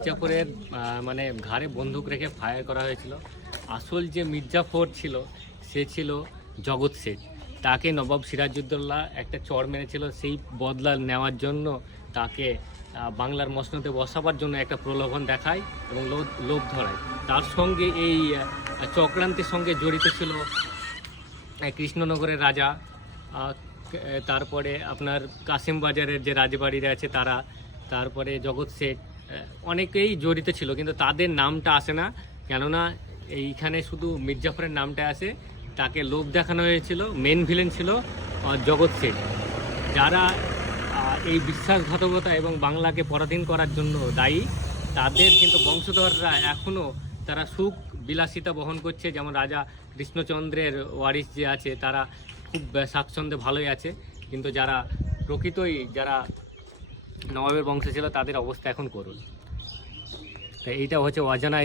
মির্জাফরের মানে ঘাড়ে বন্দুক রেখে ফায়ার করা হয়েছিল। আসল যে মির্জাফর ছিল সে ছিল জগৎ শেখ। তাকে নবাব সিরাজউদ্দৌলা একটা চড় মেরেছিল, সেই বদলা নেওয়ার জন্য তাকে বাংলার মসনদে বসাবার জন্য একটা প্রলোভন দেখায় এবং লোভ ধরায়। তার সঙ্গে এই চক্রান্তের সঙ্গে জড়িত ছিল কৃষ্ণনগরের রাজা, তারপরে আপনার কাশিম বাজারের যে রাজবাড়িরা আছে তারা, তারপরে জগৎ শেখ, অনেকেই জড়িত ছিল, কিন্তু তাদের নামটা আসে না। কেননা এইখানে শুধু মির্জাফরের নামটা আসে। তাকে লোভ দেখানো হয়েছিল। মেন ভিলেন ছিল জগৎ শেখ। যারা এই বিশ্বাসঘাতকতা এবং বাংলাকে পরাধীন করার জন্য দায়ী, তাদের কিন্তু বংশধররা এখনও তারা সুখ বিলাসিতা বহন করছে। যেমন রাজা কৃষ্ণচন্দ্রের ওয়ারিশ যে আছে তারা খুব স্বাচ্ছন্দ্যে ভালোই আছে, কিন্তু যারা প্রকৃতই যারা নবাবের বংশ ছিল তাদের অবস্থা এখন করুন। এইটা হচ্ছে অজানা।